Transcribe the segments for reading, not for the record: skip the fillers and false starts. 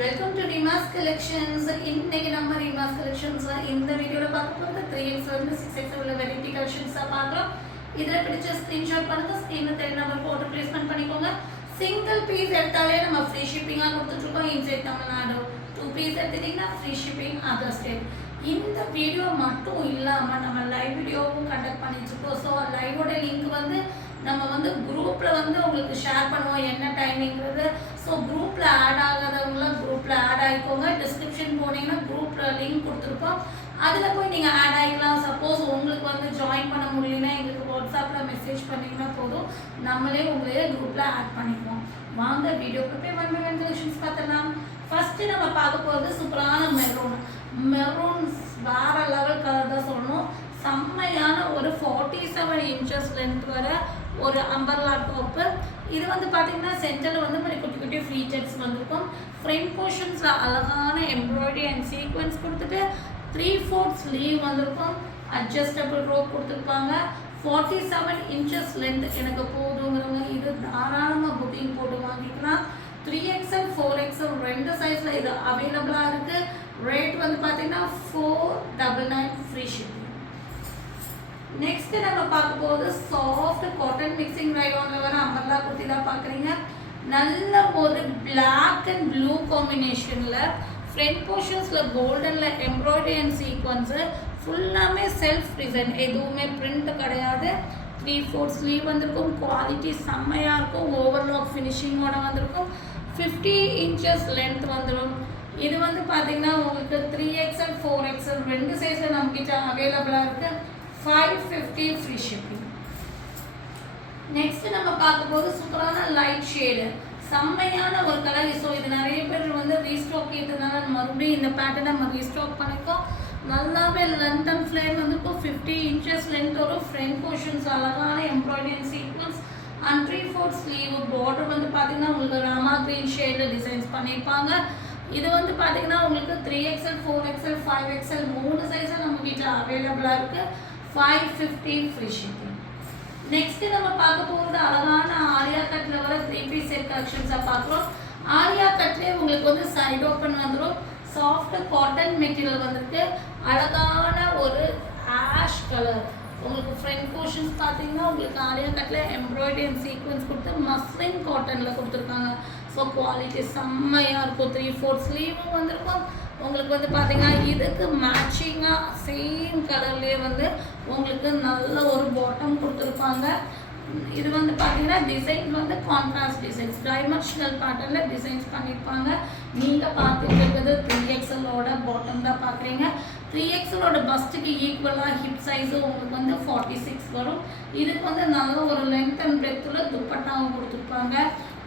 Welcome to ரிமாஸ் collections. இன்னைக்கு நம்ம ரிமாஸ் கலெக்ஷன்ஸ்ல இந்த வீடியோல பார்க்க போறது 3x வந்து 6x உள்ள வெரைட்டி கலெக்ஷன்ஸா பார்க்கலாம். இதல பிடிச்ச ஸ்கிரீன்ஷாட் பண்ணுங்க. ஸ்கிரீன்ல தெரிய நம்பர் போட்டு ப்ளேஸ்மென்ட் பண்ணிக்கோங்க. சிங்கிள் பீஸ் எடுத்தாலே நம்ம ஃப்ரீ ஷிப்பிங்கா கொடுத்துட்டு இருக்கோம். இன்சைட் தமிழ்நாடு 2 பீஸ் எடுத்தீங்கன்னா ஃப்ரீ ஷிப்பிங் அதர் ஸ்டேட். இந்த வீடியோ மட்டும் இல்லாம நம்ம லைவ் வீடியோவும் கண்டக்ட் பண்ணிட்டு இருக்கோம். ஸோ லைவோட லிங்க் வந்து நம்ம வந்து குரூப்ல வந்து உங்களுக்கு ஷேர் பண்ணுவோம் என்ன டைமிங்கிறது. ஸோ குரூப்ல ஆட் ஆகாதவங்கள குரூப்ல ஆட் ஆகிக்கோங்க. டிஸ்கிரிப்ஷன் போனீங்கன்னா குரூப்ல லிங்க் கொடுத்துருக்கோம். அதில் போய் நீங்கள் ஆட் ஆகிக்கலாம். சப்போஸ் உங்களுக்கு வந்து ஜாயின் பண்ண முடியலன்னா எங்களுக்கு வாட்ஸ்அப்பில் மெசேஜ் பண்ணிங்கன்னா போதும், நம்மளே உங்களையே குரூப்பில் ஆட் பண்ணிக்குவோம். வாங்க வீடியோக்கு போய் வந்து கலெக்ஷன்ஸ் பார்த்துடலாம். ஃபஸ்ட்டு நம்ம பார்க்க போகிறது சூப்பரான மெரூன் வேற லெவல் கலர் தான் சொல்லணும். செம்மையான ஒரு 47 இன்ச்சஸ் லென்த் வர ஒரு அம்பர்லா டாப்பு. இது வந்து பார்த்தீங்கன்னா சென்டரில் வந்து மாதிரி குட்டி குட்டி ஃபீச்சர்ஸ் வந்திருக்கும். ஃப்ரண்ட் போர்ஷன்ஸில் அழகான எம்ப்ராய்டரி அண்ட் சீக்வன்ஸ் கொடுத்துட்டு 3/4 ஸ்லீவ் வந்திருக்கும். அட்ஜஸ்டபிள் ரோப் கொடுத்துருப்பாங்க. 47 இன்ச்சஸ் லென்த் எனக்கு போதுங்கிறவங்க இது தாராளமாக புக்கிங் போட்டு வாங்கிக்கலாம். 3XL 4XL ரெண்டு சைஸில் இது அவைலபிளாக இருக்குது. ரேட் வந்து பார்த்தீங்கன்னா 499 ஃப்ரீ ஷிப்பிங். நெக்ஸ்ட் நம்ம பார்க்க போகுது சாஃப்ட் காட்டன் மிக்சிங் ரையான்ல வர அம்பர்லா குர்த்தி தான் பார்க்குறீங்க. நல்ல ஒரு பிளாக் அண்ட் ப்ளூ காம்பினேஷனில் ஃப்ரண்ட் போர்ஷன்ஸில் கோல்டனில் எம்ப்ராய்டரி அண்ட் சீக்வன்ஸு ஃபுல்லாமே செல்ஃப் டிசைன், எதுவுமே பிரிண்ட் கிடையாது. 3/4 ஸ்லீவ் வந்திருக்கும். குவாலிட்டி செம்மையாக இருக்கும். ஓவர்லாக் ஃபினிஷிங்கோட வந்திருக்கும். 50 இன்ச்சஸ் லென்த் வந்துடும். இது வந்து பார்த்தீங்கன்னா உங்களுக்கு 3XL 4XL ரெண்டு சைஸில் நம்மக்கிட்ட அவைலபிளாக இருக்குது. 550 ஃப்ரீ ஷிப்பிங். நெக்ஸ்ட் நம்ம பார்க்க போது சூப்பரான லைட் ஷேடு, செம்மையான ஒரு கலர். ஸோ இது நிறைய பேர் வந்து ரீஸ்டாக் ஏற்றதுனால மறுபடியும் இந்த பேட்டர்னை நம்ம ரீஸ்டாக் பண்ணிக்கோம். நல்லாவே லென்த் அண்ட் ஃப்ளேர் வந்துருக்கும். 50 இன்ச்சஸ் லென்த் வரும். ஃப்ரண்ட் போர்ஷன்ஸ் அழகான embroidery and sequence and 3/4 sleeve. Border வந்து பார்த்தீங்கன்னா உங்களுக்கு ராமா கிரீன் ஷேடில் டிசைன்ஸ் பண்ணியிருப்பாங்க. இது வந்து பார்த்தீங்கன்னா உங்களுக்கு 3XL 4XL 5XL மூணு சைஸாக நம்மக்கிட்ட அவைலபிளாக இருக்குது. 550 ஃப்ரீ ஷிப்பிங். நெக்ஸ்ட் நம்ம பார்க்க போகிறது அழகான ஆரியா கட்டில் வர 3 பீஸ் செட் கலெக்ஷன்ஸாக பார்க்குறோம். ஆரியா கட்லேயே உங்களுக்கு வந்து சைடு ஓப்பன் வந்துடும். சாஃப்ட் காட்டன் மெட்டீரியல் வந்திருக்கு. அழகான ஒரு ஆஷ் கலர். உங்களுக்கு ஃப்ரண்ட் போர்ஷன்ஸ் பார்த்தீங்கன்னா உங்களுக்கு ஆரியா கட்டில் எம்ப்ராய்டரி அண்ட் சீக்வன்ஸ் கொடுத்து மஸ்லின் காட்டனில் கொடுத்துருக்காங்க. ஸோ குவாலிட்டி செம்மையாக இருக்கும். 3/4 ஸ்லீவும் வந்திருக்கும். உங்களுக்கு வந்து பார்த்தீங்கன்னா இதுக்கு மேட்சிங்காக சேம் கலர்லேயே வந்து உங்களுக்கு நல்ல ஒரு பாட்டம் கொடுத்துருப்பாங்க. இது வந்து பார்த்தீங்கன்னா டிசைன் வந்து கான்ட்ராஸ்ட் டிசைன்ஸ், டைமென்ஷனல் பேட்டர்னில் டிசைன்ஸ் பண்ணியிருப்பாங்க. நீங்கள் பார்த்துட்டு இருக்கிறது 3XLோட பாட்டம் தான் பார்க்குறீங்க. 3XLோட பஸ்ட்டுக்கு ஈக்குவலாக ஹிப் சைஸும் உங்களுக்கு வந்து 46 வரும். இதுக்கு வந்து நல்ல ஒரு லென்த் அண்ட் பிரெத்தில் துப்பட்டாவும் கொடுத்துருப்பாங்க.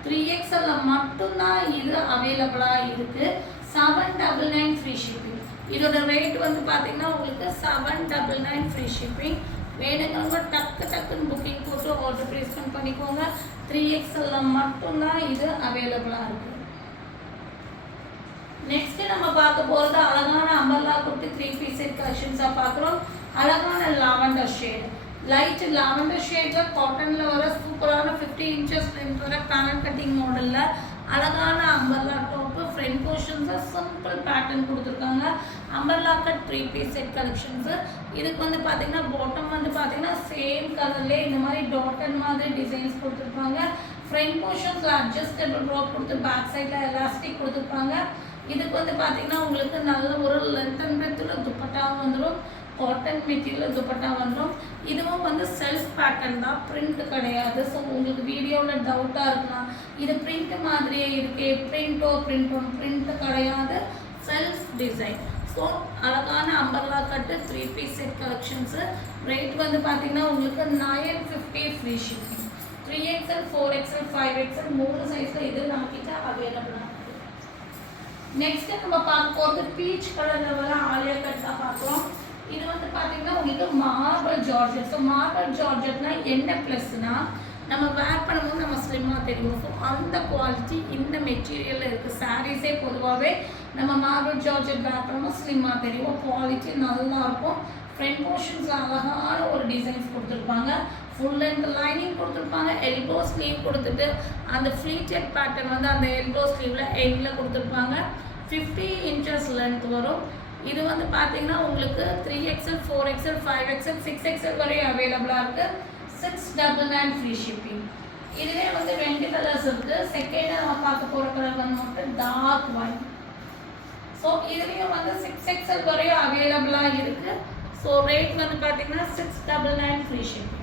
3XLல மட்டும்தான் இது அவைலபிளாக இருக்குது. 799 ஃப்ரீ ஷிப்பிங். இதோட ரேட் வந்து பார்த்தீங்கன்னா உங்களுக்கு 799 ஃப்ரீ ஷிப்பிங். வேணுங்கிறவங்க டக்குன்னு புக்கிங் போட்டு ஆர்டர் ப்ளேஸ்மெண்ட் பண்ணிக்கோங்க. 3XLல மட்டும்தான் இது அவைலபிளாக இருக்குது. நெக்ஸ்ட் நம்ம பார்க்க போகிறது அழகான அம்பர்லா குர்த்தி 3 பீஸ் செட் கலெக்ஷன்ஸாக பார்க்குறோம். அழகான லாவெண்டர் ஷேட், லைட் லாவெண்டர் ஷேடில் காட்டனில் வர சூப்பரான 50 இன்ச்சஸ் லென்த் வர பேனல் கட்டிங் மாடலில் அழகான அம்பர்லா டாப்பு. ஃப்ரண்ட் போர்ஷன்ஸில் சிம்பிள் பேட்டர்ன் கொடுத்துருக்காங்க. Umbrella cut 3 piece set collections. இதுக்கு வந்து பார்த்தீங்கன்னா பாட்டம் வந்து பார்த்தீங்கன்னா சேம் கலர்லேயே இந்த மாதிரி டாட்டர் மாதிரி டிசைன்ஸ் கொடுத்துருப்பாங்க. ஃப்ரண்ட் போர்ஷன்ஸில் அட்ஜஸ்டபிள் ரோப் கொடுத்து பேக் சைடில் எலாஸ்டிக் கொடுத்துருப்பாங்க. இதுக்கு வந்து பார்த்தீங்கன்னா உங்களுக்கு நல்ல ஒரு லென்த் அண்ட் பிரெத்தில் துப்பட்டாவும் வந்துடும். காட்டன் மெட்டீரியல் துப்பட்டா வந்துடும். இதுவும் வந்து செல்ஃப் பேட்டர்ன் தான், பிரிண்ட் கிடையாது. ஸோ உங்களுக்கு வீடியோவில் டவுட்டாக இருக்கலாம், இது பிரிண்ட் மாதிரியே இருக்கே, பிரிண்ட் கிடையாது, செல்ஃப் டிசைன். ஸோ அழகான umbrella cut 3 piece set collections. Rate வந்து பார்த்தீங்கன்னா உங்களுக்கு 950 free shipping. 3XL 4XL 5XL மூணு சைஸில் இது நம்மக்கிட்ட அவைலபிளாக இருக்குது. நெக்ஸ்ட்டு நம்ம பார்க்க போகிறது பீச் கலரில் வர ஆலியா கட் தான் பார்க்குறோம். இது வந்து பார்த்தீங்கன்னா உங்களுக்கு மார்பிள் ஜார்ஜெட். ஸோ மார்பிள் ஜார்ஜெட்னா என்ன ப்ளஸ்னா நம்ம வேர் பண்ணும்போது நம்ம ஸ்லிம்மாக தெரியும். ஸோ அந்த குவாலிட்டி இந்த மெட்டீரியலில் இருக்குது. சாரீஸே பொதுவாகவே நம்ம மார்பிள் ஜார்ஜெட் வேர் பண்ணும்போது ஸ்லிம்மாக தெரியும். குவாலிட்டி நல்லாயிருக்கும். ஃப்ரண்ட் போர்ஷன்ஸில் அழகான ஒரு டிசைன்ஸ் கொடுத்துருப்பாங்க. ஃபுல் லென்த் லைனிங் கொடுத்துருப்பாங்க. எல்போ ஸ்லீவ் கொடுத்துட்டு அந்த ஃப்ளீட்டட் பேட்டர்ன் வந்து அந்த எல்போ ஸ்லீவில் எண்டில் கொடுத்துருப்பாங்க. 50 inches லென்த் வரும். இது வந்து பார்த்தீங்கன்னா உங்களுக்கு 3XL 4XL 5XL 6XL வரையும் அவைலபிளாக இருக்குது. 699 ஃப்ரீ ஷிப்பிங். இதுவே வந்து 2 கலர்ஸ் இருக்குது. செகண்ட் நம்ம பார்க்க போகிற கலர் வந்து மட்டும் டார்க் ஒயிட். ஸோ இதுலேயும் வந்து 6XL வரையும் அவைலபிளாக இருக்குது. ஸோ ரேட் வந்து பார்த்தீங்கன்னா 699 ஃப்ரீ ஷிப்பிங்.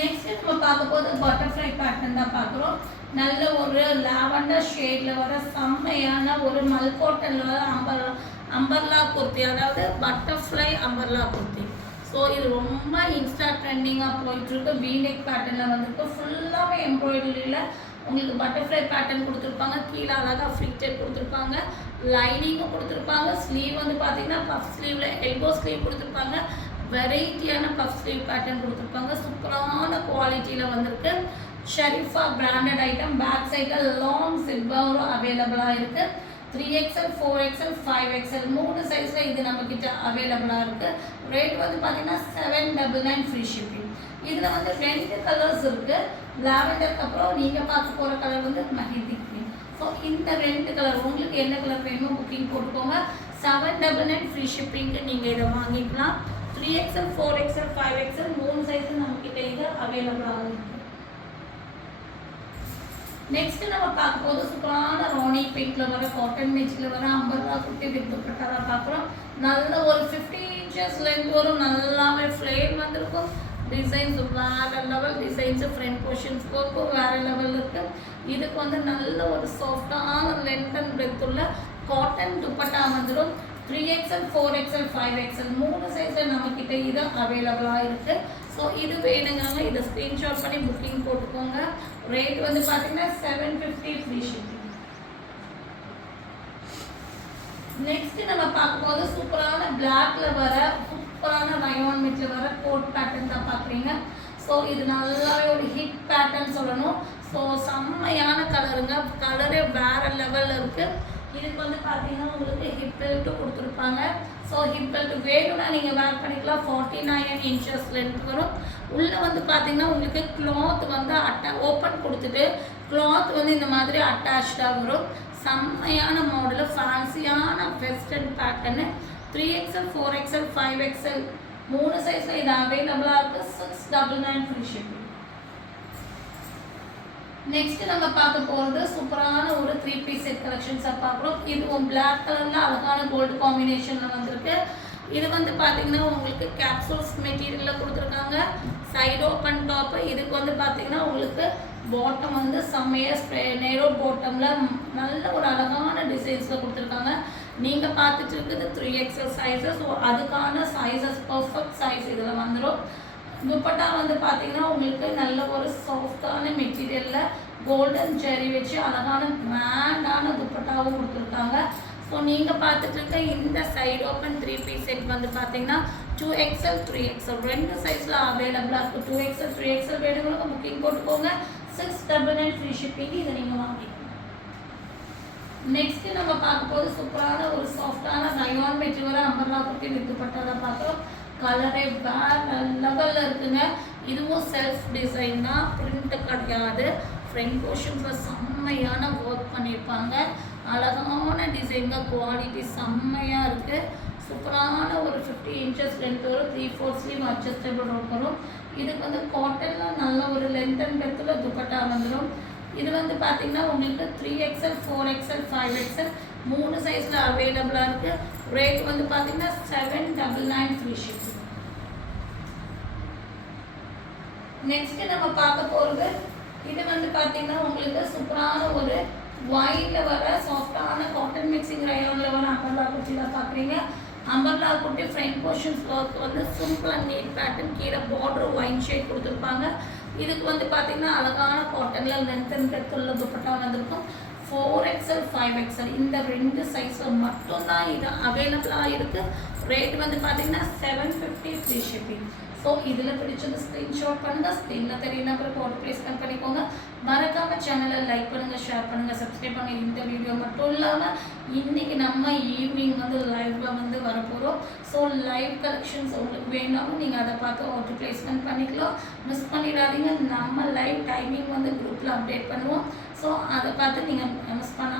நெக்ஸ்ட் நம்ம பார்க்க போது பட்டர்ஃப்ளை பேட்டர்ன் தான் பார்க்குறோம். நல்ல ஒரு லாவெண்டர் ஷேடில் வர செம்மையான ஒரு மல்கோட்டனில் வர அம்பர்லா குர்த்தி, அதாவது பட்டர்ஃப்ளை அம்பர்லா குர்த்தி. ஸோ இது ரொம்ப இன்ஸ்டா ட்ரெண்டிங்காக போயிட்டுருக்கு. வீநெக் பேட்டர்னில் வந்துருக்கு. ஃபுல்லாகவே எம்ப்ராய்டரியில் உங்களுக்கு பட்டர்ஃப்ளை பேட்டர்ன் கொடுத்துருப்பாங்க. கீழே அழகாக ஃப்ளிட்டட் கொடுத்துருப்பாங்க. லைனிங்கும் கொடுத்துருப்பாங்க. ஸ்லீவ் வந்து பார்த்தீங்கன்னா பஃப் ஸ்லீவில் எல்போ ஸ்லீவ் கொடுத்துருப்பாங்க. வெரைட்டியான பஃப் ஸ்லீவ் பேட்டர்ன் கொடுத்துருப்பாங்க. சூப்பரான குவாலிட்டியில் வந்திருக்கு. Sharifa branded item. பேக் சைடில் லாங் சிப்பரும் அவைலபிளாக இருக்குது. 3XL 4XL 5XL 3 சைஸில் இது நம்மக்கிட்ட அவைலபிளாக இருக்குது. ரேட் வந்து பார்த்தீங்கன்னா 799 ஃப்ரீ ஷிப்பிங். இதில் வந்து 2 கலர்ஸ் இருக்குது. லாவெண்டருக்கு அப்புறம் நீங்கள் பார்க்க போகிற கலர் வந்து மெஹந்தி க்ரீன். ஸோ இந்த 2 கலர் உங்களுக்கு என்ன கலர் வேணுமோ புக்கிங் போட்டுக்கோங்க. 799 ஃப்ரீ ஷிப்பிங்க்கு நீங்கள் இதை வாங்கிக்கலாம். 3XL 4XL 5XL 3 சைஸு நம்மக்கிட்ட இது அவைலபிளாக இருக்குது. நெக்ஸ்ட் நம்ம பார்க்க போது சூப்பரான ராணி பிங்க்ல வர காட்டன் மேட்சில் வர அம்பர்லா குர்த்தி வித் துப்பட்டா பார்க்குறோம். நல்ல ஒரு 50 inches லென்த் வரும். நல்லாவே ஃப்ளேர் வந்திருக்கும். டிசைன்ஸ் வேறு லெவல் டிசைன்ஸு. ஃப்ரண்ட் போர்ஷன்ஸ் ஒர்க்கும் வேறு லெவல் இருக்குது. இதுக்கு வந்து நல்ல ஒரு சாஃப்டான லென்த் அண்ட் பிரெத் உள்ள காட்டன் துப்பட்டா வந்துடும். 3XL 4XL 5XL 3 சைஸில் நம்மக்கிட்ட இது அவைலபிளாக இருக்குது. ஸோ இது வேணுங்கிறவங்க இதை ஸ்க்ரீன்ஷாட் பண்ணி புக்கிங் போட்டுக்கோங்க. ரேட் வந்து பார்த்தீங்கன்னா 750 ஃப்ரீ ஷிப்பிங். நெக்ஸ்ட் நம்ம பார்க்கும்போது சூப்பரான பிளாக்ல வர சூப்பரான ரயான் மிட்ல வர கோட் பேட்டர்ன் தான் பார்க்குறீங்க. ஸோ இது நல்லாவே ஒரு ஹிட் பேட்டர்ன் சொல்லணும். ஸோ செம்மையான கலருங்க. கலரே வேறு லெவலில் இருக்குது. இதுக்கு வந்து பார்த்தீங்கன்னா உங்களுக்கு ஹிப் பெல்ட்டும் கொடுத்துருப்பாங்க. ஸோ ஹிப் பெல்ட் வேணும்னா நீங்கள் வேர் பண்ணிக்கலாம். 49 inches லென்த் வரும். உள்ளே வந்து பார்த்தீங்கன்னா உங்களுக்கு கிளாத் வந்து ஓப்பன் கொடுத்துட்டு கிளாத் வந்து இந்த மாதிரி அட்டாச்சாக வரும். செம்மையான model, ஃபேன்சியான western pattern. 3XL 4XL 5XL 3 சைஸில் இது அவைலபிளாக இருக்குது. 699 ஃப்ரீ ஷிப்பிங். நெக்ஸ்ட் நம்ம பார்க்க போகிறது சூப்பரான ஒரு 3 பீஸ் செட் கலெக்ஷன்ஸாக பார்க்குறோம். இதுவும் பிளாக் கலரில் அழகான கோல்டு காம்பினேஷனில் வந்திருக்கு. இது வந்து பார்த்தீங்கன்னா உங்களுக்கு கேப்சூல்ஸ் மெட்டீரியலில் கொடுத்துருக்காங்க. Side open top. இதுக்கு வந்து பார்த்தீங்கன்னா உங்களுக்கு பாட்டம் வந்து செம்மையாக நேரோ பாட்டமில் நல்ல ஒரு அழகான டிசைன்ஸில் கொடுத்துருக்காங்க. நீங்கள் பார்த்துட்டு இருக்குது 3XL சைஸஸ். ஸோ அதுக்கான சைஸஸ் பர்ஃபெக்ட் சைஸ் இதில் வந்துடும். துப்பட்டா வந்து பார்த்தீங்கன்னா உங்களுக்கு நல்ல ஒரு சாஃப்டான மெட்டீரியலில் கோல்டன் ஜெரி வச்சு அழகான கிராண்டான துப்பட்டாவும் கொடுத்துருக்காங்க. ஸோ நீங்கள் பார்த்துட்டு இருக்க இந்த சைடு ஓப்பன் 3 பீஸ் செட் வந்து பார்த்தீங்கன்னா 2XL 3XL 2 சைஸில் அவைலபிளாக இருக்குது. 2XL 3XL வேணுங்களுக்கு புக்கிங் போட்டுக்கோங்க. 699 ஃப்ரீ ஷிப்பிங். இதை நீங்கள் வாங்கிக்கோங்க. நெக்ஸ்ட் நம்ம பார்க்க போது சூப்பரான ஒரு சாஃப்டான rayon material umbrella kurti with dupatta தான் பார்க்குறோம். கலரே வேறு லெவலில் இருக்குங்க. இதுவும் செல்ஃப் டிசைன் தான், பிரிண்ட் கிடையாது. ஃப்ரண்ட் போர்ஷன்ஸில் செம்மையான ஒர்க் பண்ணியிருப்பாங்க. அழகான டிசைனுங்க. குவாலிட்டி செம்மையாக இருக்குது. சூப்பரான ஒரு 50 inches லென்த் வரும். 3/4 ஸ்லீவ் அட்ஜஸ்டபிள் வரும். இதுக்கு வந்து காட்டனில் நல்ல ஒரு லென்த் அண்ட் பெத்தில் துப்பட்டா வந்துடும். இது வந்து பார்த்தீங்கன்னா உங்களுக்கு 3XL 4XL 5XL 3 சைஸில் அவைலபிளாக இருக்குது. ரேட் வந்து பார்த்தீங்கன்னா 799 ஃப்ரீ ஷிப்பிங். நெக்ஸ்ட்டு நம்ம பார்க்க போகிறது இது வந்து பார்த்தீங்கன்னா உங்களுக்கு சூப்பரான ஒரு ஒயிட்டில் வர சாஃப்டான காட்டன் மிக்சிங் ரயானில் வர அம்பர்லா குர்த்தியில் பார்க்குறீங்க. Umbrella kurti front portions work வந்து சிம்பிள் அண்ட் நீட் பேட்டர்ன். கீழே பார்டர் ஒயின் ஷேட் கொடுத்துருப்பாங்க. இதுக்கு வந்து பார்த்தீங்கன்னா அழகான காட்டனில் லென்த் அண்ட் பிரெத் உள்ள துப்பட்டா வந்திருக்கும். 4XL 5XL இந்த 2 சைஸில் மட்டும்தான் இது அவைலபிளாக இருக்குது. ரேட் வந்து பார்த்தீங்கன்னா 750 ஃப்ரீ ஷிப்பிங். ஸோ இதில் பிடிச்சது ஸ்க்ரீன்ஷாட் பண்ணுங்கள். ஸ்க்ரீனில் தெரிய நம்பருக்கு ஆர்டர் ப்ளேஸ் பண்ணிக்கோங்க. மறக்காம நம்ம சேனலை லைக் பண்ணுங்கள், ஷேர் பண்ணுங்கள், சப்ஸ்கிரைப் பண்ணுங்கள். இந்த வீடியோ மட்டும் இல்லாமல் இன்றைக்கி நம்ம ஈவினிங் வந்து லைவில் வந்து வரப்போகிறோம். ஸோ லைவ் கலெக்ஷன்ஸ் உங்களுக்கு வேணாலும் நீங்கள் அதை பார்த்து ஆர்டர் ப்ளேஸ்மெண்ட் பண்ணிக்கலாம். மிஸ் பண்ணிடாதீங்க. நம்ம லைவ் டைமிங் வந்து குரூப்பில் அப்டேட் பண்ணுவோம். ஸோ அதை பார்த்து நீங்கள் மிஸ் பண்ண